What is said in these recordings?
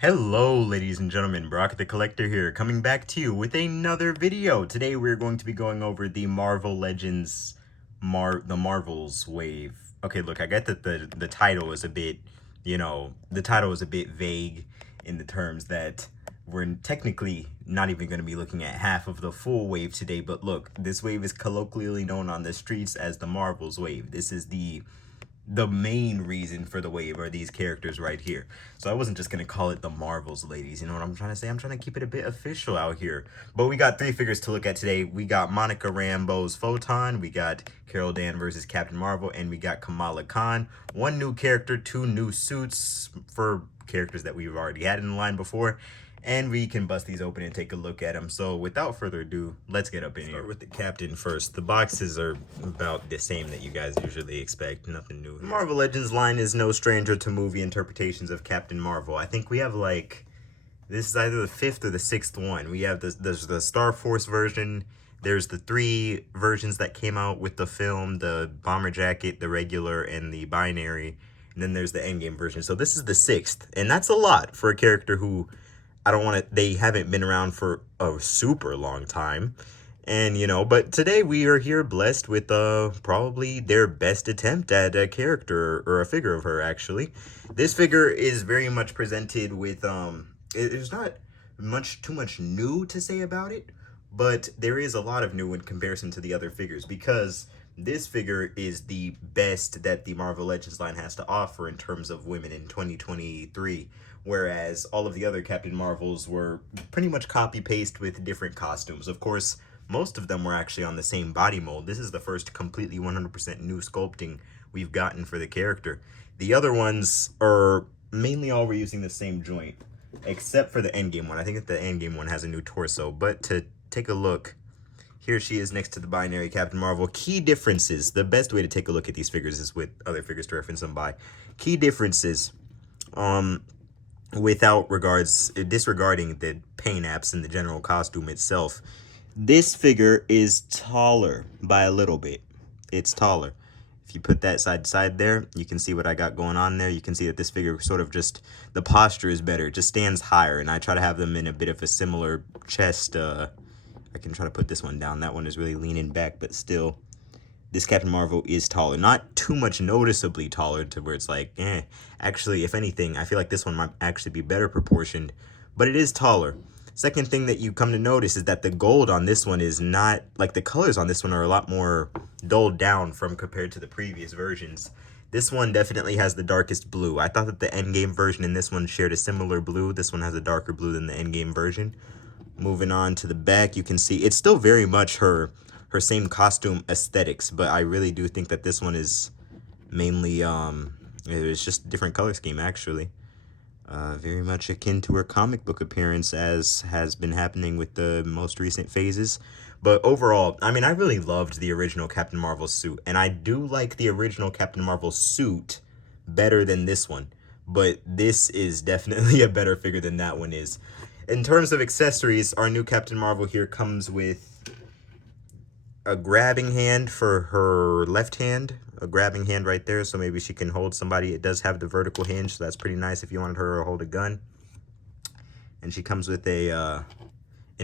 Hello, ladies and gentlemen, Brock the Collector here, coming back to you with another video. Today we're going to be going over the Marvel Legends, the Marvels wave. Okay, look, I get that the title is a bit, the title is a bit vague in the terms that we're technically not even going to be looking at half of the full wave today, but look, this wave is colloquially known on the streets as the Marvels wave. This is the main reason for the wave are these characters right here. So I wasn't just gonna call it the Marvels, ladies. You know what I'm trying to say? I'm trying to keep it a bit official out here. But we got three figures to look at today. We got Monica Rambeau's Photon, we got Carol Danvers' Captain Marvel, and we got Kamala Khan. One new character, two new suits for characters that we've already had in the line before. And we can bust these open and take a look at them. So without further ado, let's get up in here. Start with the Captain first. The boxes are about the same that you guys usually expect. Nothing new. The Marvel Legends line is no stranger to movie interpretations of Captain Marvel. I think we have this is either the fifth or the sixth one. We have there's the Star Force version. There's the three versions that came out with the film, the bomber jacket, the regular, and the binary. And then there's the Endgame version. So this is the sixth. And that's a lot for a character who they haven't been around for a super long time. And, but today we are here blessed with probably their best attempt at a character or a figure of her, actually. This figure is very much presented with, there's not too much new to say about it, but there is a lot of new in comparison to the other figures because this figure is the best that the Marvel Legends line has to offer in terms of women in 2023. Whereas all of the other Captain Marvels were pretty much copy-paste with different costumes. Of course, most of them were actually on the same body mold. This is the first completely 100% new sculpting we've gotten for the character. The other ones are mainly all reusing the same joint, except for the Endgame one. I think that the Endgame one has a new torso. But to take a look, here she is next to the binary Captain Marvel. Key differences. The best way to take a look at these figures is with other figures to reference them by. Key differences. Disregarding the paint apps and the general costume itself, this figure is taller by a little bit. It's taller. If you put that side to side there, you can see what I got going on there. You can see that this figure sort of the posture is better. It just stands higher, and I try to have them in a bit of a similar chest. I can try to put this one down. That one is really leaning back, but still, this Captain Marvel is taller. Not too much noticeably taller to where it's like, eh. Actually, if anything, I feel like this one might actually be better proportioned, but it is taller. Second thing that you come to notice is that the gold on this one is not, like the colors on this one are a lot more dulled down from compared to the previous versions. This one definitely has the darkest blue. I thought that the Endgame version and this one shared a similar blue. This one has a darker blue than the Endgame version. Moving on to the back, you can see it's still very much her same costume aesthetics, but I really do think that this one is mainly it's just a different color scheme actually. Very much akin to her comic book appearance, as has been happening with the most recent phases. But overall, I mean, I really loved the original Captain Marvel suit, and I do like the original Captain Marvel suit better than this one, but this is definitely a better figure than that one is. In terms of accessories, our new Captain Marvel here comes with a grabbing hand for her left hand, a grabbing hand right there, so maybe she can hold somebody. It does have the vertical hinge, so that's pretty nice if you wanted her to hold a gun. And she comes with an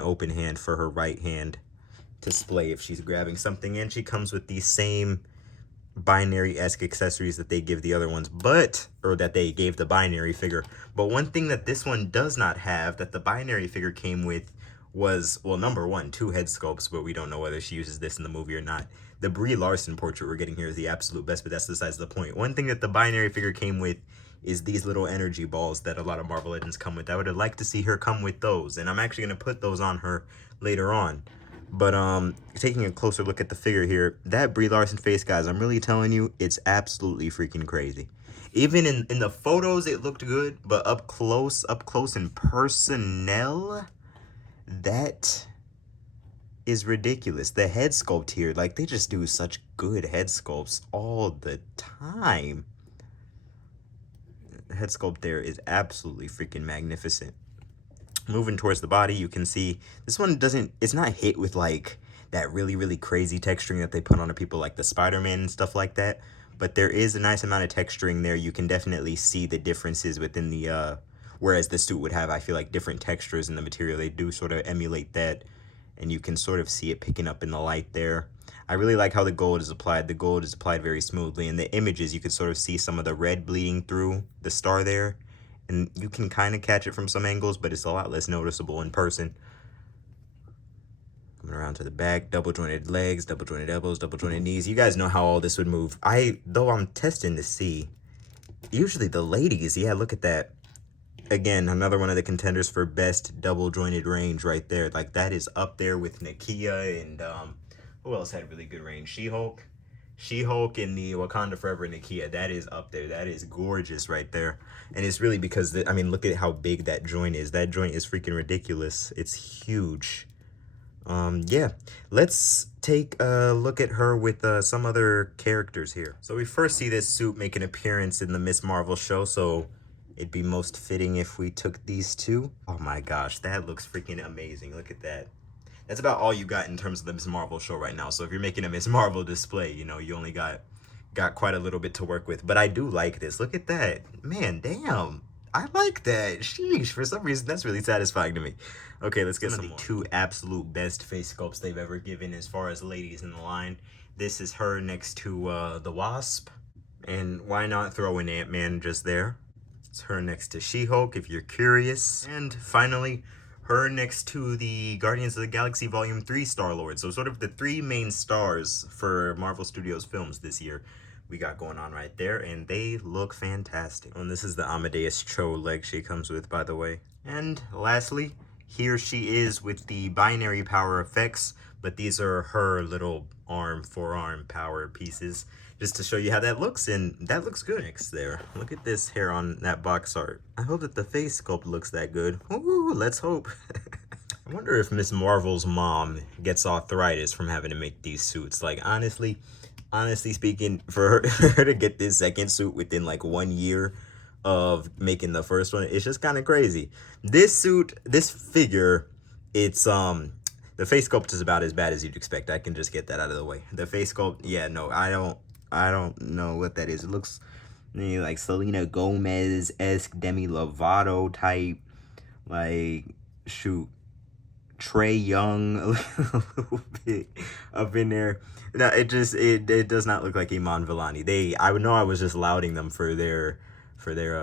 open hand for her right hand to splay if she's grabbing something. And she comes with the same binary-esque accessories that they give the other ones, or that they gave the binary figure. But one thing that this one does not have that the binary figure came with was, well, number one, two head sculpts, but we don't know whether she uses this in the movie or not. The Brie Larson portrait we're getting here is the absolute best, but that's besides the point. One thing that the binary figure came with is these little energy balls that a lot of Marvel Legends come with. I would have liked to see her come with those, and I'm actually going to put those on her later on. But taking a closer look at the figure here, that Brie Larson face, guys, I'm really telling you, it's absolutely freaking crazy. Even in the photos, it looked good, but up close in personnel, that is ridiculous. The head sculpt here, like, they just do such good head sculpts all the time. The head sculpt there is absolutely freaking magnificent. Moving towards the body, you can see this one it's not hit with like that really crazy texturing that they put on people like the Spider-Man and stuff like that, but there is a nice amount of texturing there. You can definitely see the differences within the Whereas this suit would have, I feel like, different textures in the material. They do sort of emulate that, and you can sort of see it picking up in the light there. I really like how the gold is applied. The gold is applied very smoothly. In the images, you can sort of see some of the red bleeding through the star there. And you can kind of catch it from some angles, but it's a lot less noticeable in person. Coming around to the back, double jointed legs, double jointed elbows, double jointed knees. You guys know how all this would move. Though I'm testing to see, usually the ladies, yeah, look at that. Again, another one of the contenders for best double jointed range right there. Like, that is up there with Nakia and who else had really good range? She-Hulk and the Wakanda Forever Nakia. That is up there. That is gorgeous right there. And it's really because I mean, look at how big that joint is. That joint is freaking ridiculous. It's huge. Yeah, let's take a look at her with some other characters here. So we first see this suit make an appearance in the Miss Marvel show, so it'd be most fitting if we took these two. Oh my gosh, that looks freaking amazing. Look at that. That's about all you got in terms of the Miss Marvel show right now. So if you're making a Miss Marvel display, you know, you only got quite a little bit to work with. But I do like this. Look at that. Man, damn. I like that. Sheesh. For some reason, that's really satisfying to me. Okay, let's get some of the two absolute best face sculpts they've ever given as far as ladies in the line. This is her next to the Wasp. And why not throw in Ant-Man just there? It's her next to She-Hulk, if you're curious. And finally, her next to the Guardians of the Galaxy Volume 3 Star-Lord. So sort of the three main stars for Marvel Studios films this year we got going on right there, and they look fantastic. And this is the Amadeus Cho leg she comes with, by the way. And lastly, here she is with the binary power effects, but these are her little forearm power pieces, just to show you how that looks, and that looks good. Next there, look at this hair on that box art. I hope that the face sculpt looks that good. Ooh, let's hope. I wonder if Miss Marvel's mom gets arthritis from having to make these suits. Like, honestly speaking, for her to get this second suit within like 1 year of making the first one, it's just kind of crazy. This suit, this figure, it's the face sculpt is about as bad as you'd expect. I can just get that out of the way. The face sculpt, yeah, no, I don't know what that is. It looks like Selena Gomez-esque, Demi Lovato type, like, shoot, Trey Young a little bit up in there. No, it does not look like Iman Vellani. I would know I was just lauding them for their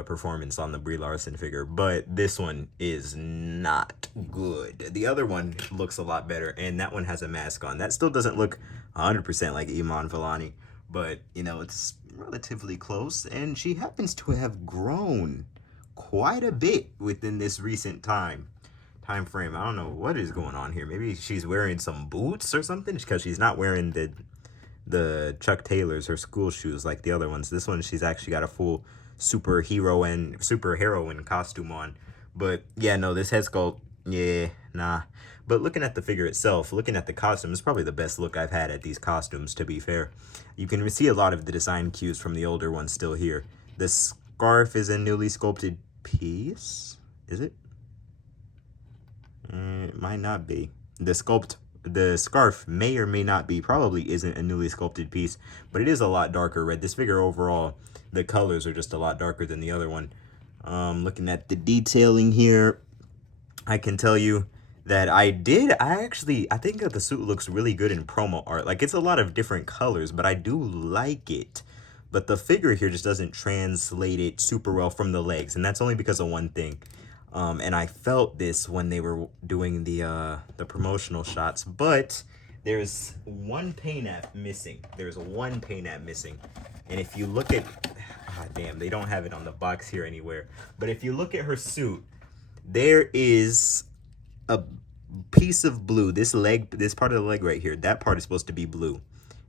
performance on the Brie Larson figure, but this one is not good. The other one looks a lot better, and that one has a mask on. That still doesn't look 100% like Iman Vellani, but you know, it's relatively close, and she happens to have grown quite a bit within this recent time frame. I don't know what is going on here. Maybe she's wearing some boots or something, because she's not wearing the Chuck Taylors, her school shoes, like the other ones. This one, she's actually got a full superheroine costume on. But yeah, no, this head sculpt, yeah, nah. But looking at the figure itself, looking at the costume, is probably the best look I've had at these costumes, to be fair. You can see a lot of the design cues from the older ones still here. The scarf is a newly sculpted piece. Is it? It might not be. The scarf may or may not be. Probably isn't a newly sculpted piece, but it is a lot darker red. This figure overall, the colors are just a lot darker than the other one. Looking at the detailing here, I can tell you that I think that the suit looks really good in promo art. Like, it's a lot of different colors, but I do like it. But the figure here just doesn't translate it super well from the legs, and that's only because of one thing. And I felt this when they were doing the promotional shots, but there's one paint app missing. And if you look at, damn, they don't have it on the box here anywhere. But if you look at her suit, there is a piece of blue. This part of the leg right here, that part is supposed to be blue.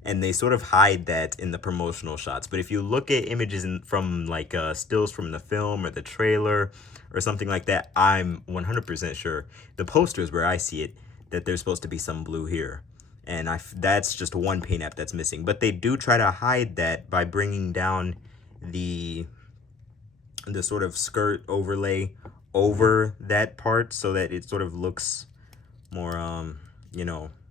And they sort of hide that in the promotional shots. But if you look at images from like stills from the film or the trailer or something like that, I'm 100% sure, the posters where I see it, that there's supposed to be some blue here. And that's just one paint app that's missing. But they do try to hide that by bringing down the sort of skirt overlay over that part, so that it sort of looks more,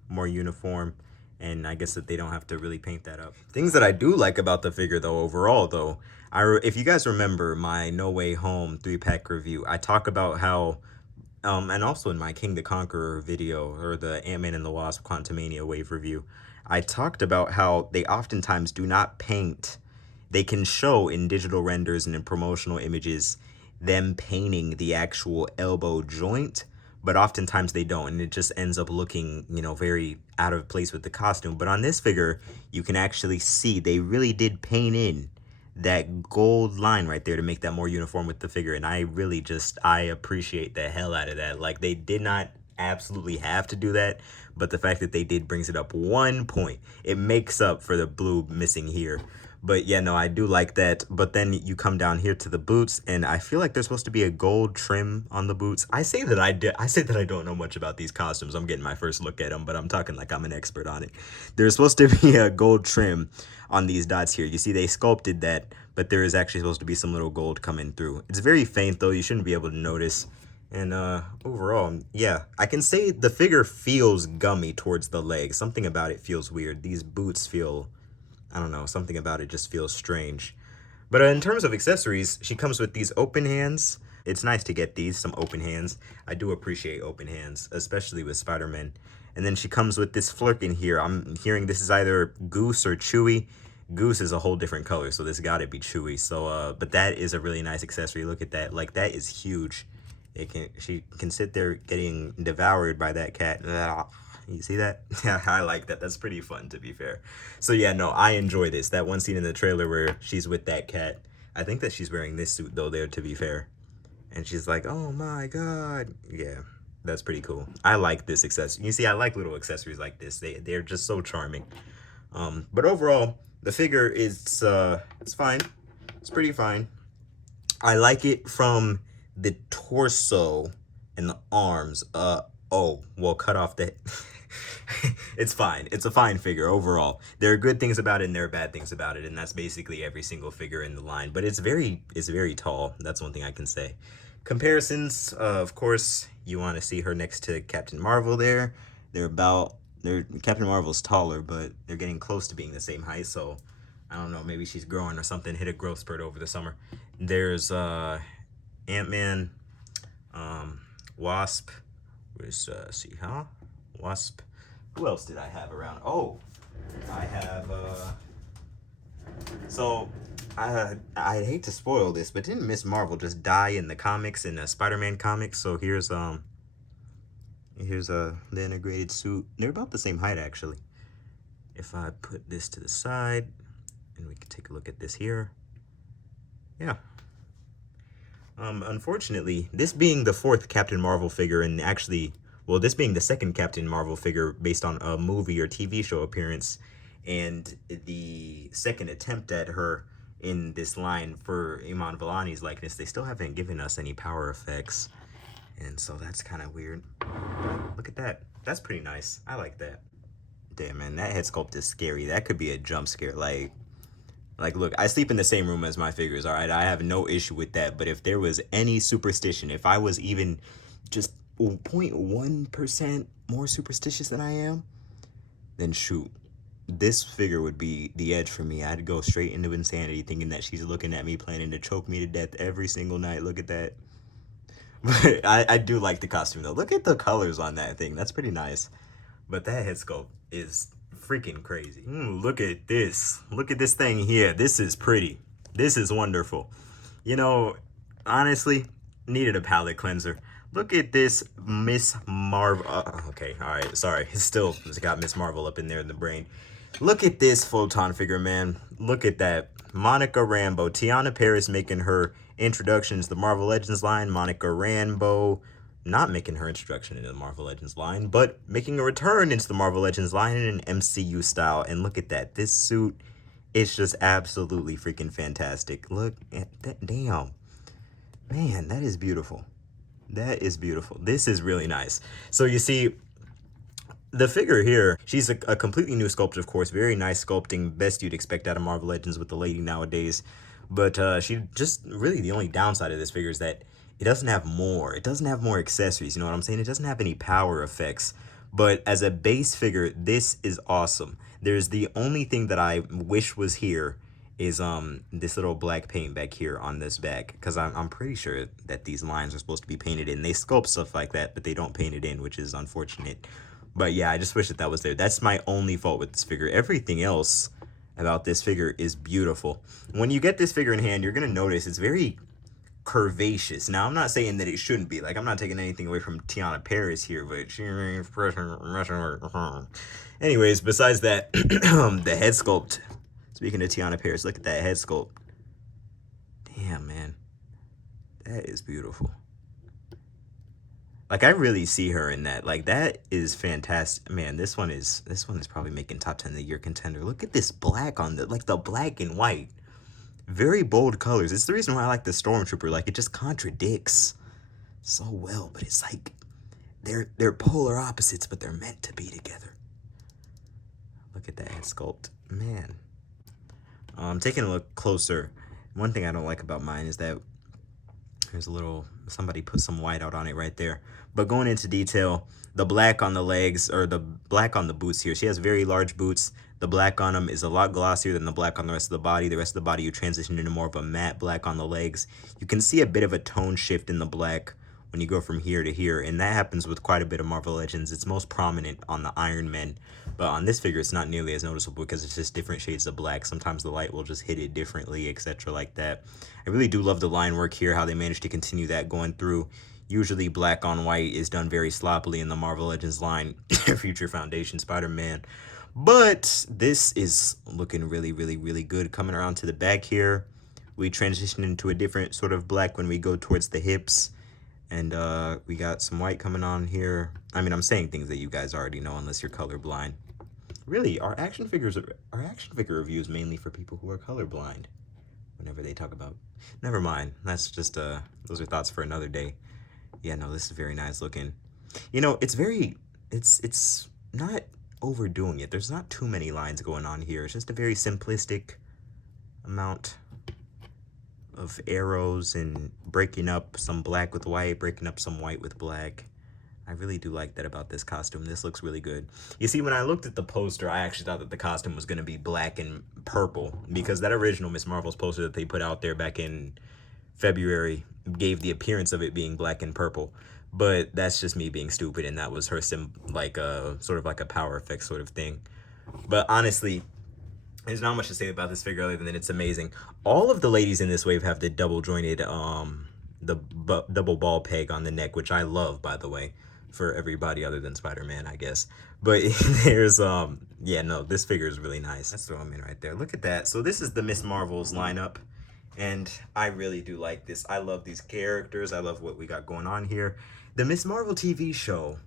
more uniform. And I guess that they don't have to really paint that up. Things that I do like about the figure, though, overall, though, if you guys remember my No Way Home 3-pack review, I talk about how, and also in my King the Conqueror video, or the Ant-Man and the Wasp Quantumania wave review, I talked about how they oftentimes do not paint. They can show in digital renders and in promotional images them painting the actual elbow joint, but oftentimes they don't, and it just ends up looking, very out of place with the costume. But on this figure, you can actually see they really did paint in that gold line right there to make that more uniform with the figure, and I appreciate the hell out of that. Like, they did not absolutely have to do that, but the fact that they did brings it up 1 point. It makes up for the blue missing here. But yeah, no, I do like that. But then you come down here to the boots, and I feel like there's supposed to be a gold trim on the boots. I say that I don't know much about these costumes. I'm getting my first look at them, but I'm talking like I'm an expert on it. There's supposed to be a gold trim on these dots here. You see, they sculpted that, but there is actually supposed to be some little gold coming through. It's very faint, though. You shouldn't be able to notice. And overall, yeah, I can say the figure feels gummy towards the leg. Something about it feels weird. These boots feel, I don't know, something about it just feels strange. But in terms of accessories, she comes with these open hands. It's nice to get some open hands. I do appreciate open hands, especially with Spider-Man. And then she comes with this flirkin here. I'm hearing this is either Goose or Chewy. Goose is a whole different color, so this gotta be Chewy. So, but that is a really nice accessory. Look at that. Like, that is huge. She can sit there getting devoured by that cat. You see that? Yeah, I like that. That's pretty fun, to be fair. So yeah, no, I enjoy this. That one scene in the trailer where she's with that cat. I think that she's wearing this suit, though, there, to be fair. And she's like, oh my god. Yeah, that's pretty cool. I like this accessory. You see, I like little accessories like this. They're just so charming. But overall, the figure is, it's fine. It's pretty fine. I like it from the torso and the arms. Oh, well, cut off the... It's fine. It's a fine figure overall. There are good things about it and there are bad things about it, and that's basically every single figure in the line. But it's very tall. That's one thing I can say. Comparisons, of course, you want to see her next to Captain Marvel there. Captain Marvel's taller, but they're getting close to being the same height, so I don't know, maybe she's growing or something, hit a growth spurt over the summer. There's Ant-Man, Wasp, where's Wasp. Who else did I have around? Oh, I have so I hate to spoil this, but didn't Miss Marvel just die in the comics, in the Spider-Man comics? So here's the integrated suit. They're about the same height, actually. If I put this to the side and we can take a look at this here. Yeah. Unfortunately, this being the 4th Captain Marvel figure, and actually, well, this being the 2nd Captain Marvel figure based on a movie or TV show appearance, and the 2nd attempt at her in this line for Iman Vellani's likeness, they still haven't given us any power effects, and so that's kind of weird. But look at that. That's pretty nice. I like that. Damn, man, that head sculpt is scary. That could be a jump scare. Like, look, I sleep in the same room as my figures, all right? I have no issue with that. But if there was any superstition, if I was even just 0.1% more superstitious than I am, then shoot, this figure would be the edge for me. I'd go straight into insanity thinking that she's looking at me, planning to choke me to death every single night. Look at that. But I do like the costume, though. Look at the colors on that thing. That's pretty nice. But that head sculpt is freaking crazy. Look at this. Look at this thing here. This is pretty. This is wonderful. You know, honestly, needed a palette cleanser. Look at this Miss Marvel. Okay, all right, sorry. It's got Miss Marvel up in there in the brain. Look at this Photon figure, man. Look at that. Monica Rambeau. Tiana Paris making her introduction to the Marvel Legends line. Monica Rambeau not making her introduction into the Marvel Legends line, but making a return into the Marvel Legends line in an MCU style. And look at that. This suit is just absolutely freaking fantastic. Look at that. Damn. Man, that is beautiful. That is beautiful. This is really nice. So you see, the figure here, she's a completely new sculpt, of course. Very nice sculpting. Best you'd expect out of Marvel Legends with the lady nowadays. But she just, really the only downside of this figure is that it doesn't have more. It doesn't have more accessories, you know what I'm saying? It doesn't have any power effects. But as a base figure, this is awesome. There's the only thing that I wish was here is this little black paint back here on this back, because I'm pretty sure that these lines are supposed to be painted in. They sculpt stuff like that, but they don't paint it in, which is unfortunate. But yeah, I just wish that that was there. That's my only fault with this figure. Everything else about this figure is beautiful. When you get this figure in hand, you're gonna notice it's very curvaceous. Now, I'm not saying that it shouldn't be. Like, I'm not taking anything away from Tiana Paris here, but she ain't pressing. Anyways, besides that, the head sculpt. Speaking of Tiana Paris, look at that head sculpt. Damn, man. That is beautiful. Like, I really see her in that. Like, that is fantastic. Man, this one is probably making top 10 of the year contender. Look at this black on the, like, the black and white. Very bold colors. It's the reason why I like the Stormtrooper. Like, it just contradicts so well, but it's like they're polar opposites, but they're meant to be together. Look at that head sculpt. Man. Taking a look closer, one thing I don't like about mine is that there's a little, somebody put some white out on it right there. But going into detail, the black on the legs, or the black on the boots here, she has very large boots. The black on them is a lot glossier than the black on the rest of the body. The rest of the body, you transition into more of a matte black on the legs. You can see a bit of a tone shift in the black when you go from here to here, and that happens with quite a bit of Marvel Legends. It's most prominent on the Iron Men, but on this figure, it's not nearly as noticeable because it's just different shades of black. Sometimes the light will just hit it differently, etc. like that. I really do love the line work here, how they managed to continue that going through. Usually black on white is done very sloppily in the Marvel Legends line, Future Foundation, Spider-Man. But this is looking really, really, really good. Coming around to the back here, we transition into a different sort of black when we go towards the hips. And we got some white coming on here. I mean, I'm saying things that you guys already know unless you're colorblind. Really, our action figure reviews mainly for people who are colorblind. Whenever they talk about, never mind. That's just those are thoughts for another day. Yeah, no, this is very nice looking. You know, it's not overdoing it. There's not too many lines going on here. It's just a very simplistic amount of arrows and breaking up some black with white, breaking up some white with black. I really do like that about this costume. This looks really good. You see, when I looked at the poster, I actually thought that the costume was going to be black and purple, because that original Miss Marvel's poster that they put out there back in February gave the appearance of it being black and purple. But that's just me being stupid, and that was her sort of like a power effect sort of thing. But honestly, there's not much to say about this figure other than it's amazing. All of the ladies in this wave have the double jointed, double ball peg on the neck, which I love, by the way, for everybody other than Spider-Man, I guess. But there's, yeah, no, this figure is really nice. Let's throw him in right there. Look at that. So this is the Miss Marvel's lineup, and I really do like this. I love these characters. I love what we got going on here. The Miss Marvel TV show.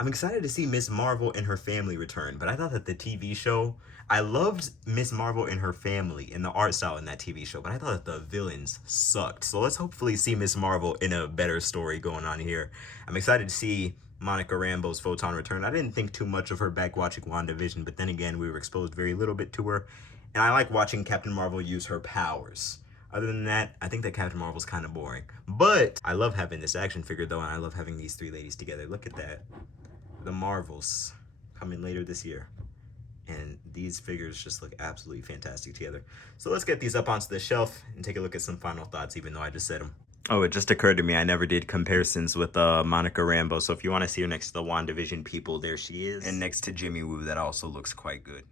I'm excited to see Miss Marvel and her family return, but I thought that the TV show, I loved Miss Marvel and her family and the art style in that TV show, but I thought that the villains sucked. So let's hopefully see Miss Marvel in a better story going on here. I'm excited to see Monica Rambeau's Photon return. I didn't think too much of her back watching WandaVision, but then again, we were exposed very little bit to her, and I like watching Captain Marvel use her powers. Other than that, I think that Captain Marvel's kind of boring. But I love having this action figure, though, and I love having these three ladies together. Look at that. The Marvels coming later this year. And these figures just look absolutely fantastic together. So let's get these up onto the shelf and take a look at some final thoughts, even though I just said them. Oh, it just occurred to me, I never did comparisons with Monica Rambeau. So if you want to see her next to the WandaVision people, there she is. And next to Jimmy Woo, that also looks quite good.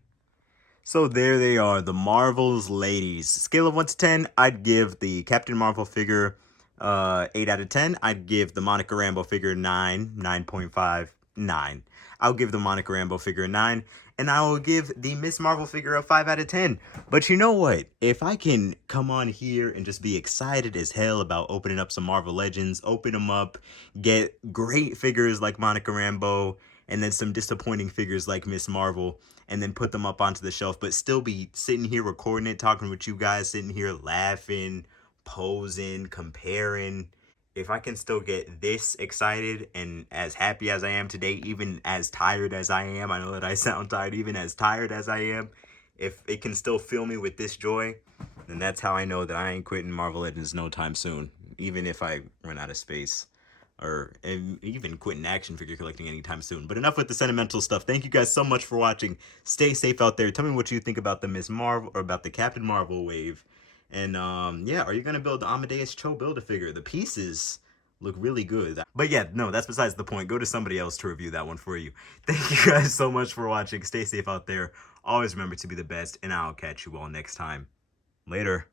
So there they are, the Marvel's ladies. Scale of 1 to 10, I'd give the Captain Marvel figure 8 out of 10. I'd give the Monica Rambeau figure 9, 9.5, 9. I'll give the Monica Rambeau figure a 9, and I will give the Miss Marvel figure a 5 out of 10. But you know what? If I can come on here and just be excited as hell about opening up some Marvel Legends, open them up, get great figures like Monica Rambeau, and then some disappointing figures like Miss Marvel, and then put them up onto the shelf, but still be sitting here recording it, talking with you guys, sitting here laughing, posing, comparing. If I can still get this excited and as happy as I am today, even as tired as I am, I know that I sound tired, even as tired as I am, if it can still fill me with this joy, then that's how I know that I ain't quitting Marvel Legends no time soon, even if I run out of space. or even quit an action figure collecting anytime soon. But enough with the sentimental stuff. Thank you guys so much for watching. Stay safe out there. Tell me what you think about the Miss Marvel or about the Captain Marvel wave. And yeah, are you gonna build the Amadeus Cho Build-A-Figure? The pieces look really good. But yeah, no, that's besides the point. Go to somebody else to review that one for you. Thank you guys so much for watching. Stay safe out there. Always remember to be the best, and I'll catch you all next time. Later.